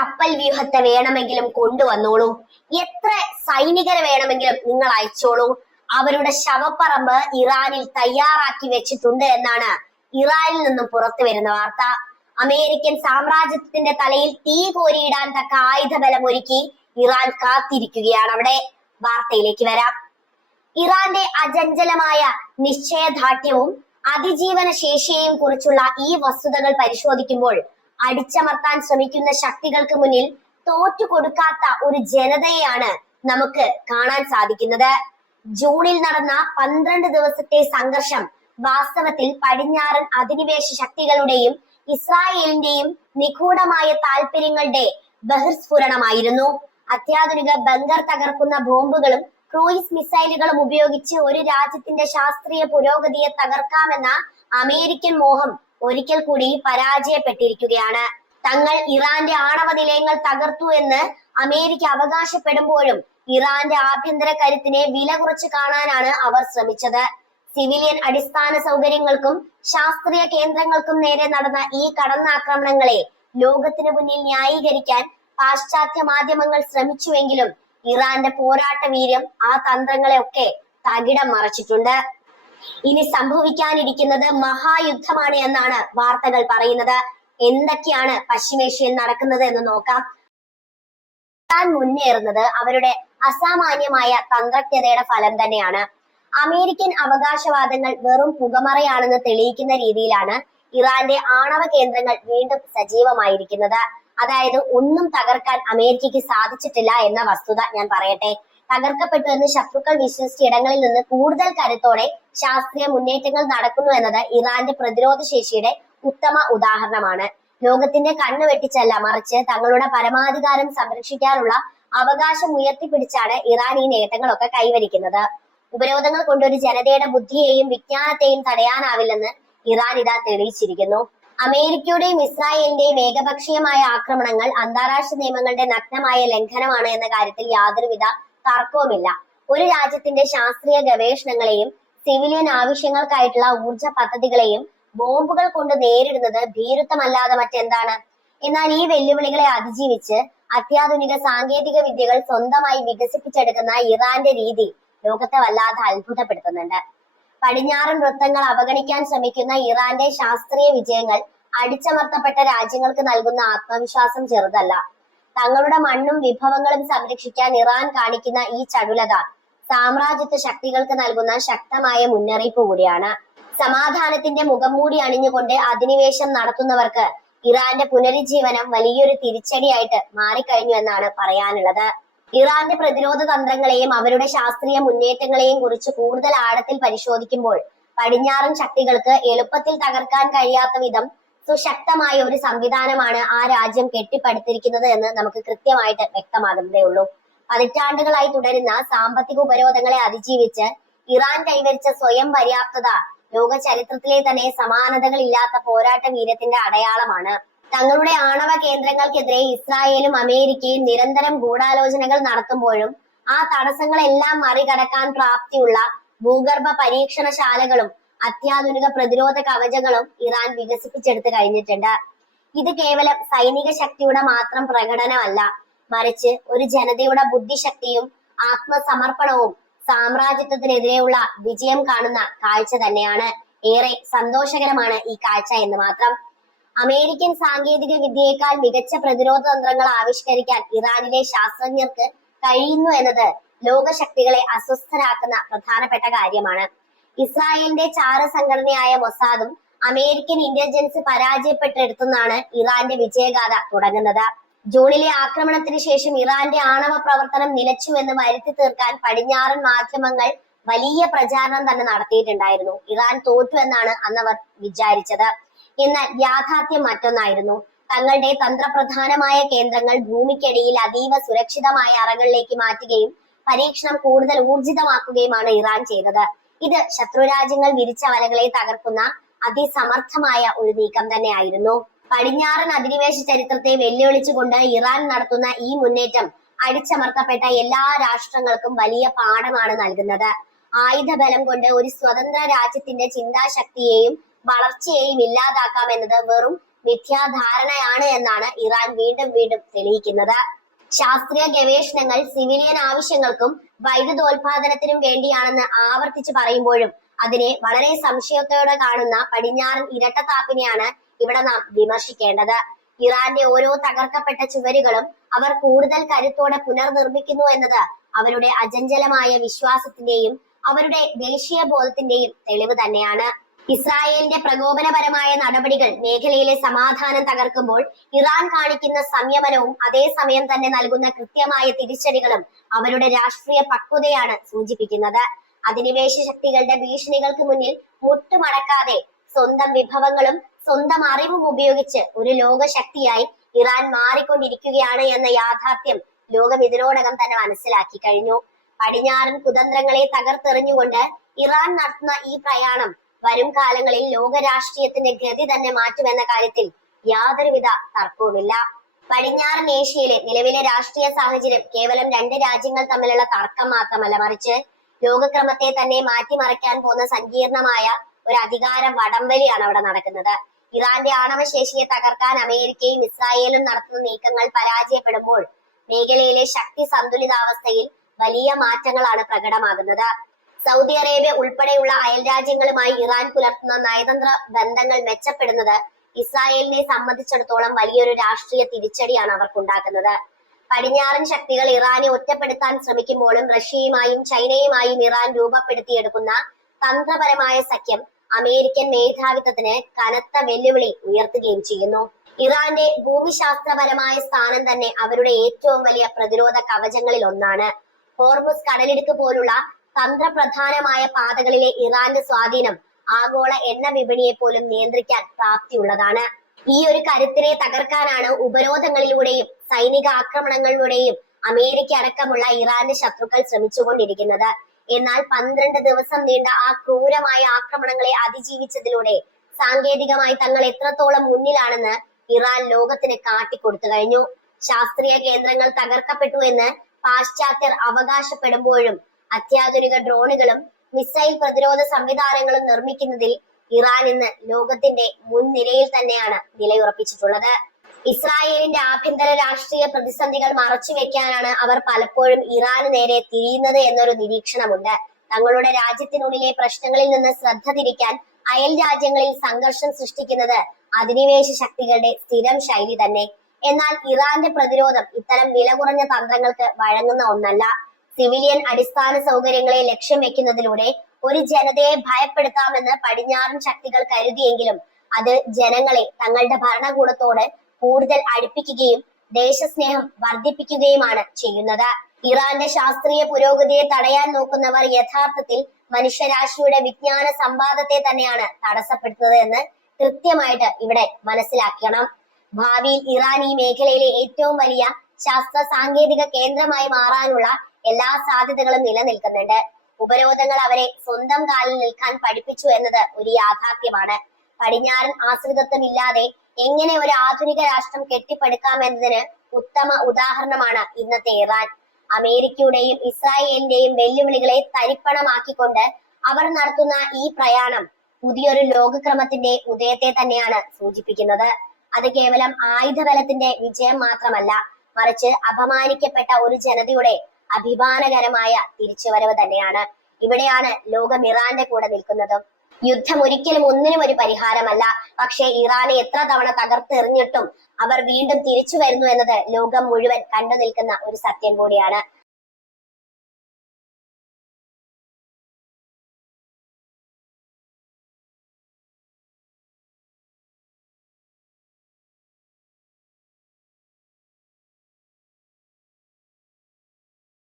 കപ്പൽ വ്യൂഹത്തെ വേണമെങ്കിലും കൊണ്ടുവന്നോളൂ, എത്ര സൈനികരെ വേണമെങ്കിലും നിങ്ങൾ അയച്ചോളൂ, അവരുടെ ശവപ്പറമ്പ് ഇറാനിൽ തയ്യാറാക്കി വെച്ചിട്ടുണ്ട് എന്നാണ് ഇറാനിൽ നിന്നും പുറത്തു വരുന്ന വാർത്ത. അമേരിക്കൻ സാമ്രാജ്യത്തിന്റെ തലയിൽ തീ കോരിയിടാൻ തക്ക ആയുധബലം ഒരുക്കി ഇറാൻ കാത്തിരിക്കുകയാണ്. അവിടെ വാർത്തയിലേക്ക് വരാം. ഇറാന്റെ അചഞ്ചലമായ നിശ്ചയദാർഢ്യവും അതിജീവന ശേഷിയെയും കുറിച്ചുള്ള ഈ വസ്തുതകൾ പരിശോധിക്കുമ്പോൾ അടിച്ചമർത്താൻ ശ്രമിക്കുന്ന ശക്തികൾക്ക് മുന്നിൽ തോറ്റു കൊടുക്കാത്ത ഒരു ജനതയെയാണ് നമുക്ക് കാണാൻ സാധിക്കുന്നത്. ജൂണിൽ നടന്ന 12 ദിവസത്തെ സംഘർഷം വാസ്തവത്തിൽ പടിഞ്ഞാറൻ അധിനിവേശ ശക്തികളുടെയും ഇസ്രായേലിന്റെയും നിഗൂഢമായ താല്പര്യങ്ങളുടെ ബഹിർസ്ഫുരണമായിരുന്നു. അത്യാധുനിക ബങ്കർ തകർക്കുന്ന ബോംബുകളും ക്രൂയിസ് മിസൈലുകളും ഉപയോഗിച്ച് ഒരു രാജ്യത്തിന്റെ ശാസ്ത്രീയ പുരോഗതിയെ തകർക്കാമെന്ന അമേരിക്കൻ മോഹം ഒരിക്കൽ കൂടി പരാജയപ്പെട്ടിരിക്കുകയാണ്. തങ്ങൾ ഇറാന്റെ ആണവ നിലയങ്ങൾ തകർത്തു എന്ന് അമേരിക്ക അവകാശപ്പെടുമ്പോഴും ഇറാന്റെ ആഭ്യന്തര കരുത്തിനെ വില കുറച്ച് കാണാനാണ് അവർ ശ്രമിച്ചത്. സിവിലിയൻ അടിസ്ഥാന സൗകര്യങ്ങൾക്കും ശാസ്ത്രീയ കേന്ദ്രങ്ങൾക്കും നേരെ നടന്ന ഈ കടന്നാക്രമണങ്ങളെ ലോകത്തിന് മുന്നിൽ ന്യായീകരിക്കാൻ പാശ്ചാത്യ മാധ്യമങ്ങൾ ശ്രമിച്ചുവെങ്കിലും ഇറാന്റെ പോരാട്ട വീര്യം ആ തന്ത്രങ്ങളെ ഒക്കെ തകിടം മറിച്ചിട്ടുണ്ട്. ഇനി സംഭവിക്കാനിരിക്കുന്നത് മഹായുദ്ധമാണ് എന്നാണ് വാർത്തകൾ പറയുന്നത്. എന്തൊക്കെയാണ് പശ്ചിമേഷ്യയിൽ നടക്കുന്നത് എന്ന് നോക്കാം. ഇറാൻ മുന്നേറുന്നത് അവരുടെ അസാമാന്യമായ തന്ത്രജ്ഞതയുടെ ഫലം തന്നെയാണ്. അമേരിക്കൻ അവകാശവാദങ്ങൾ വെറും പുകമറയാണെന്ന് തെളിയിക്കുന്ന രീതിയിലാണ് ഇറാന്റെ ആണവ കേന്ദ്രങ്ങൾ വീണ്ടും സജീവമായിരിക്കുന്നത്. അതായത് ഒന്നും തകർക്കാൻ അമേരിക്കയ്ക്ക് സാധിച്ചിട്ടില്ല എന്ന വസ്തുത ഞാൻ പറയട്ടെ. തകർക്കപ്പെട്ടു എന്ന് ശത്രുക്കൾ വിശ്വസിച്ച ഇടങ്ങളിൽ നിന്ന് കൂടുതൽ കരുത്തോടെ ശാസ്ത്രീയ മുന്നേറ്റങ്ങൾ നടക്കുന്നു എന്നത് ഇറാന്റെ പ്രതിരോധ ശേഷിയുടെ ഉത്തമ ഉദാഹരണമാണ്. ലോകത്തിന്റെ കണ്ണു വെട്ടിച്ചല്ല, മറിച്ച് തങ്ങളുടെ പരമാധികാരം സംരക്ഷിക്കാനുള്ള അവകാശം ഉയർത്തിപ്പിടിച്ചാണ് ഇറാൻ ഈ നേട്ടങ്ങളൊക്കെ കൈവരിക്കുന്നത്. ഉപരോധങ്ങൾ കൊണ്ട് ഒരു ജനതയുടെ ബുദ്ധിയെയും വിജ്ഞാനത്തെയും തടയാനാവില്ലെന്ന് ഇറാൻ ഇതാ തെളിയിച്ചിരിക്കുന്നു. അമേരിക്കയുടെയും ഇസ്രായേലിന്റെയും ഏകപക്ഷീയമായ ആക്രമണങ്ങൾ അന്താരാഷ്ട്ര നിയമങ്ങളുടെ നഗ്നമായ ലംഘനമാണ് എന്ന കാര്യത്തിൽ യാതൊരുവിധ തർക്കവുമില്ല. ഒരു രാജ്യത്തിന്റെ ശാസ്ത്രീയ ഗവേഷണങ്ങളെയും സിവിലിയൻ ആവശ്യങ്ങൾക്കായിട്ടുള്ള ഊർജ പദ്ധതികളെയും ബോംബുകൾ കൊണ്ട് നേരിടുന്നത് ഭീരുത്വമല്ലാതെ മറ്റെന്താണ്? എന്നാൽ ഈ വെല്ലുവിളികളെ അതിജീവിച്ച് അത്യാധുനിക സാങ്കേതിക വിദ്യകൾ സ്വന്തമായി വികസിപ്പിച്ചെടുക്കുന്ന ഇറാന്റെ രീതി ലോകത്തെ വല്ലാതെ അത്ഭുതപ്പെടുത്തുന്നുണ്ട്. പടിഞ്ഞാറൻ വൃത്തങ്ങൾ അവഗണിക്കാൻ ശ്രമിക്കുന്ന ഇറാന്റെ ശാസ്ത്രീയ വിജയങ്ങൾ അടിച്ചമർത്തപ്പെട്ട രാജ്യങ്ങൾക്ക് നൽകുന്ന ആത്മവിശ്വാസം ചെറുതല്ല. തങ്ങളുടെ മണ്ണും വിഭവങ്ങളും സംരക്ഷിക്കാൻ ഇറാൻ കാണിക്കുന്ന ഈ ചടുലത സാമ്രാജ്യത്വ ശക്തികൾക്ക് നൽകുന്ന ശക്തമായ മുന്നറിയിപ്പ് കൂടിയാണ്. സമാധാനത്തിന്റെ മുഖംമൂടി അണിഞ്ഞുകൊണ്ട് അധിനിവേശം നടത്തുന്നവർക്ക് ഇറാന്റെ പുനരുജ്ജീവനം വലിയൊരു തിരിച്ചടിയായിട്ട് മാറിക്കഴിഞ്ഞു എന്നാണ് പറയാനുള്ളത്. ഇറാന്റെ പ്രതിരോധ തന്ത്രങ്ങളെയും അവരുടെ ശാസ്ത്രീയ മുന്നേറ്റങ്ങളെയും കുറിച്ച് കൂടുതൽ ആഴത്തിൽ പരിശോധിക്കുമ്പോൾ പടിഞ്ഞാറൻ ശക്തികൾക്ക് എളുപ്പത്തിൽ തകർക്കാൻ കഴിയാത്ത വിധം സുശക്തമായ ഒരു സംവിധാനമാണ് ആ രാജ്യം കെട്ടിപ്പടുത്തിരിക്കുന്നത് എന്ന് നമുക്ക് കൃത്യമായിട്ട് വ്യക്തമാകുന്നതേ ഉള്ളൂ. പതിറ്റാണ്ടുകളായി തുടരുന്ന സാമ്പത്തിക ഉപരോധങ്ങളെ അതിജീവിച്ച് ഇറാൻ കൈവരിച്ച സ്വയം പര്യാപ്തത ലോക ചരിത്രത്തിലെ തന്നെ സമാനതകളില്ലാത്ത പോരാട്ട വീര്യത്തിന്റെ അടയാളമാണ്. തങ്ങളുടെ ആണവ കേന്ദ്രങ്ങൾക്കെതിരെ ഇസ്രായേലും അമേരിക്കയും നിരന്തരം ഗൂഢാലോചനകൾ നടത്തുമ്പോഴും ആ തടസ്സങ്ങളെല്ലാം മറികടക്കാൻ പ്രാപ്തിയുള്ള ഭൂഗർഭ പരീക്ഷണശാലകളും അത്യാധുനിക പ്രതിരോധ കവചങ്ങളും ഇറാൻ വികസിപ്പിച്ചെടുത്ത് കഴിഞ്ഞിട്ടുണ്ട്. ഇത് കേവലം സൈനിക ശക്തിയുടെ മാത്രം പ്രകടനമല്ല, മറിച്ച് ഒരു ജനതയുടെ ബുദ്ധിശക്തിയും ആത്മസമർപ്പണവും സാമ്രാജ്യത്വത്തിനെതിരെയുള്ള വിജയം കാണുന്ന കാഴ്ച തന്നെയാണ്. ഏറെ സന്തോഷകരമാണ് ഈ കാഴ്ച എന്ന് മാത്രം. അമേരിക്കൻ സാങ്കേതിക വിദ്യയേക്കാൾ മികച്ച പ്രതിരോധ തന്ത്രങ്ങൾ ആവിഷ്കരിക്കാൻ ഇറാനിലെ ശാസ്ത്രജ്ഞർക്ക് കഴിയുന്നു എന്നത് ലോകശക്തികളെ അസ്വസ്ഥരാക്കുന്ന പ്രധാനപ്പെട്ട കാര്യമാണ്. ഇസ്രായേലിന്റെ ചാര സംഘടനയായ മൊസാദും അമേരിക്കൻ ഇന്റലിജൻസ് പരാജയപ്പെട്ടെടുത്തുനിന്നാണ് ഇറാന്റെ വിജയഗാഥ തുടങ്ങുന്നത്. ജൂണിലെ ആക്രമണത്തിന് ശേഷം ഇറാന്റെ ആണവ പ്രവർത്തനം നിലച്ചു എന്ന് വരുത്തി തീർക്കാൻ പടിഞ്ഞാറൻ മാധ്യമങ്ങൾ വലിയ പ്രചാരണം തന്നെ നടത്തിയിട്ടുണ്ടായിരുന്നു. ഇറാൻ തോറ്റു എന്നാണ് അന്നവർ വിചാരിച്ചത്. എന്നാൽ യാഥാർത്ഥ്യം മറ്റൊന്നായിരുന്നു. തങ്ങളുടെ തന്ത്രപ്രധാനമായ കേന്ദ്രങ്ങൾ ഭൂമിക്കടിയിൽ അതീവ സുരക്ഷിതമായ അറകളിലേക്ക് മാറ്റുകയും പരീക്ഷണം കൂടുതൽ ഊർജിതമാക്കുകയുമാണ് ഇറാൻ ചെയ്തത്. ഇത് ശത്രുരാജ്യങ്ങൾ വിരിച്ച വലകളെ തകർക്കുന്ന അതിസമർത്ഥമായ ഒരു നീക്കം തന്നെയായിരുന്നു. പടിഞ്ഞാറൻ അധിനിവേശ ചരിത്രത്തെ വെല്ലുവിളിച്ചുകൊണ്ട് ഇറാൻ നടത്തുന്ന ഈ മുന്നേറ്റം അടിച്ചമർത്തപ്പെട്ട എല്ലാ രാഷ്ട്രങ്ങൾക്കും വലിയ പാഠമാണ് നൽകുന്നത്. ആയുധബലം കൊണ്ട് ഒരു സ്വതന്ത്ര രാജ്യത്തിന്റെ ചിന്താശക്തിയെയും വളർച്ചയെയും ഇല്ലാതാക്കാമെന്നത് വെറും മിഥ്യാധാരണയാണ് എന്നാണ് ഇറാൻ വീണ്ടും വീണ്ടും തെളിയിക്കുന്നത്. ശാസ്ത്രീയ ഗവേഷണങ്ങൾ സിവിലിയൻ ആവശ്യങ്ങൾക്കും വൈദ്യുതോൽപാദനത്തിനും വേണ്ടിയാണെന്ന് ആവർത്തിച്ചു പറയുമ്പോഴും അതിനെ വളരെ സംശയത്തോടെ കാണുന്ന പടിഞ്ഞാറൻ ഇരട്ടത്താപ്പിനെയാണ് ഇവിടെ നാം വിമർശിക്കേണ്ടത്. ഇറാന്റെ ഓരോ തകർക്കപ്പെട്ട ചുവരുകളും അവർ കൂടുതൽ കരുത്തോടെ പുനർനിർമ്മിക്കുന്നു എന്നത് അവരുടെ അചഞ്ചലമായ വിശ്വാസത്തിന്റെയും അവരുടെ ദേശീയ ബോധത്തിന്റെയും തെളിവ് തന്നെയാണ്. ഇസ്രായേലിന്റെ പ്രകോപനപരമായ നടപടികൾ മേഖലയിലെ സമാധാനം തകർക്കുമ്പോൾ ഇറാൻ കാണിക്കുന്ന സംയമനവും അതേസമയം തന്നെ നൽകുന്ന കൃത്യമായ തിരിച്ചടികളും അവരുടെ രാഷ്ട്രീയ പക്വതയാണ് സൂചിപ്പിക്കുന്നത്. അധിനിവേശ ശക്തികളുടെ ഭീഷണികൾക്ക് മുന്നിൽ മുട്ടുമടക്കാതെ സ്വന്തം വിഭവങ്ങളും സ്വന്തം അറിവും ഉപയോഗിച്ച് ഒരു ലോകശക്തിയായി ഇറാൻ മാറിക്കൊണ്ടിരിക്കുകയാണ് എന്ന യാഥാർത്ഥ്യം ലോകം ഇതിനോടകം തന്നെ മനസ്സിലാക്കി കഴിഞ്ഞു. പടിഞ്ഞാറൻ കുതന്ത്രങ്ങളെ തകർത്തെറിഞ്ഞുകൊണ്ട് ഇറാൻ നടത്തുന്ന ഈ പ്രയാണം വരും കാലങ്ങളിൽ ലോക രാഷ്ട്രീയത്തിന്റെ ഗതി തന്നെ മാറ്റുമെന്ന കാര്യത്തിൽ യാതൊരുവിധ തർക്കവുമില്ല. പടിഞ്ഞാറൻ ഏഷ്യയിലെ നിലവിലെ രാഷ്ട്രീയ സാഹചര്യം കേവലം രണ്ട് രാജ്യങ്ങൾ തമ്മിലുള്ള തർക്കം മാത്രമല്ല, മറിച്ച് ലോകക്രമത്തെ തന്നെ മാറ്റിമറിക്കാൻ പോകുന്ന സങ്കീർണമായ ഒരു അധികാര വടംവലിയാണ് അവിടെ നടക്കുന്നത്. ഇറാന്റെ ആണവശേഷിയെ തകർക്കാൻ അമേരിക്കയും ഇസ്രായേലും നടത്തുന്ന നീക്കങ്ങൾ പരാജയപ്പെടുമ്പോൾ മേഖലയിലെ ശക്തി സന്തുലിതാവസ്ഥയിൽ വലിയ മാറ്റങ്ങളാണ് പ്രകടമാകുന്നത്. സൗദി അറേബ്യ ഉൾപ്പെടെയുള്ള അയൽ രാജ്യങ്ങളുമായി ഇറാൻ പുലർത്തുന്ന നയതന്ത്ര ബന്ധങ്ങൾ മെച്ചപ്പെടുന്നത് ഇസ്രായേലിനെ സംബന്ധിച്ചിടത്തോളം വലിയൊരു രാഷ്ട്രീയ തിരിച്ചടിയാണ് അവർക്കുണ്ടാക്കുന്നത്. പടിഞ്ഞാറൻ ശക്തികൾ ഇറാനെ ഒറ്റപ്പെടുത്താൻ ശ്രമിക്കുമ്പോഴും റഷ്യയുമായും ചൈനയുമായും ഇറാൻ രൂപപ്പെടുത്തിയെടുക്കുന്ന തന്ത്രപരമായ സഖ്യം അമേരിക്കൻ മേധാവിത്വത്തിന് കനത്ത വെല്ലുവിളി ഉയർത്തുകയും ചെയ്യുന്നു. ഇറാന്റെ ഭൂമിശാസ്ത്രപരമായ സ്ഥാനം തന്നെ അവരുടെ ഏറ്റവും വലിയ പ്രതിരോധ കവചങ്ങളിൽ ഒന്നാണ്. ഹോർമുസ് കടലിടുക്ക് പോലുള്ള തന്ത്രപ്രധാനമായ പാതകളിലെ ഇറാന്റെ സ്വാധീനം ആഗോള എണ്ണ വിപണിയെ പോലും നിയന്ത്രിക്കാൻ പ്രാപ്തിയുള്ളതാണ്. ഈ ഒരു കരുത്തിനെ തകർക്കാനാണ് ഉപരോധങ്ങളിലൂടെയും സൈനിക ആക്രമണങ്ങളിലൂടെയും അമേരിക്ക അടക്കമുള്ള ഇറാന്റെ ശത്രുക്കൾ ശ്രമിച്ചുകൊണ്ടിരിക്കുന്നത്. എന്നാൽ 12 ദിവസം നീണ്ട ആ ക്രൂരമായ ആക്രമണങ്ങളെ അതിജീവിച്ചതിലൂടെ സാങ്കേതികമായി തങ്ങൾ എത്രത്തോളം മുന്നിലാണെന്ന് ഇറാൻ ലോകത്തിന് കാട്ടിക്കൊടുത്തു കഴിഞ്ഞു. ശാസ്ത്രീയ കേന്ദ്രങ്ങൾ തകർക്കപ്പെട്ടു എന്ന് പാശ്ചാത്യർ അവകാശപ്പെടുമ്പോഴും അത്യാധുനിക ഡ്രോണുകളും മിസൈൽ പ്രതിരോധ സംവിധാനങ്ങളും നിർമ്മിക്കുന്നതിൽ ഇറാൻ ഇന്ന് ലോകത്തിന്റെ മുൻനിരയിൽ തന്നെയാണ് നിലയുറപ്പിച്ചിട്ടുള്ളത്. ഇസ്രായേലിന്റെ ആഭ്യന്തര രാഷ്ട്രീയ പ്രതിസന്ധികൾ മറച്ചു വെക്കാനാണ് അവർ പലപ്പോഴും ഇറാന് നേരെ തിരിയുന്നത് എന്നൊരു നിരീക്ഷണമുണ്ട്. തങ്ങളുടെ രാജ്യത്തിനുള്ളിലെ പ്രശ്നങ്ങളിൽ നിന്ന് ശ്രദ്ധ തിരിക്കാൻ അയൽ രാജ്യങ്ങളിൽ സംഘർഷം സൃഷ്ടിക്കുന്നത് അധിനിവേശ ശക്തികളുടെ സ്ഥിരം ശൈലി തന്നെ. എന്നാൽ ഇറാന്റെ പ്രതിരോധം ഇത്തരം വില കുറഞ്ഞ തന്ത്രങ്ങൾക്ക് വഴങ്ങുന്ന ഒന്നല്ല. സിവിലിയൻ അടിസ്ഥാന സൗകര്യങ്ങളെ ലക്ഷ്യം വെക്കുന്നതിലൂടെ ഒരു ജനതയെ ഭയപ്പെടുത്താമെന്ന് പടിഞ്ഞാറൻ ശക്തികൾ കരുതിയെങ്കിലും അത് ജനങ്ങളെ തങ്ങളുടെ ഭരണകൂടത്തോട് കൂടുതൽ അടുപ്പിക്കുകയും ദേശസ്നേഹം വർദ്ധിപ്പിക്കുകയുമാണ് ചെയ്യുന്നത്. ഇറാന്റെ ശാസ്ത്രീയ പുരോഗതിയെ തടയാൻ നോക്കുന്നവർ യഥാർത്ഥത്തിൽ മനുഷ്യരാശിയുടെ വിജ്ഞാന സമ്പാദത്തെ തന്നെയാണ് തടസ്സപ്പെടുത്തുന്നത് എന്ന് കൃത്യമായിട്ട് ഇവിടെ മനസ്സിലാക്കണം. ഭാവിയിൽ ഇറാൻ ഈ മേഖലയിലെ ഏറ്റവും വലിയ ശാസ്ത്ര സാങ്കേതിക കേന്ദ്രമായി മാറാനുള്ള എല്ലാ സാധ്യതകളും നിലനിൽക്കുന്നുണ്ട്. ഉപരോധങ്ങൾ അവരെ സ്വന്തം കാലിൽ നിൽക്കാൻ പഠിപ്പിച്ചു എന്നത് ഒരു യാഥാർത്ഥ്യമാണ്. പടിഞ്ഞാറൻ ആശ്രിതത്വം ഇല്ലാതെ എങ്ങനെ ഒരു ആധുനിക രാഷ്ട്രം കെട്ടിപ്പടുക്കാമെന്നതിന് ഉത്തമ ഉദാഹരണമാണ് ഇന്നത്തെ ഇറാൻ. അമേരിക്കയുടെയും ഇസ്രായേലിന്റെയും വെല്ലുവിളികളെ തരിപ്പണമാക്കിക്കൊണ്ട് അവർ നടത്തുന്ന ഈ പ്രയാണം പുതിയൊരു ലോകക്രമത്തിന്റെ ഉദയത്തെ തന്നെയാണ് സൂചിപ്പിക്കുന്നത്. അത് കേവലം ആയുധബലത്തിന്റെ വിജയം മാത്രമല്ല, മറിച്ച് അപമാനിക്കപ്പെട്ട ഒരു ജനതയുടെ അഭിമാനകരമായ തിരിച്ചുവരവ് തന്നെയാണ്. ഇവിടെയാണ് ലോകം ഇറാന്റെ കൂടെ നിൽക്കുന്നതും. യുദ്ധം ഒരിക്കലും ഒന്നിനും ഒരു പരിഹാരമല്ല. പക്ഷേ ഇറാനെ എത്ര തവണ തകർത്തെറിഞ്ഞിട്ടും അവർ വീണ്ടും തിരിച്ചു വരുന്നു എന്നത് ലോകം മുഴുവൻ കണ്ടു നിൽക്കുന്ന ഒരു സത്യം കൂടിയാണ്.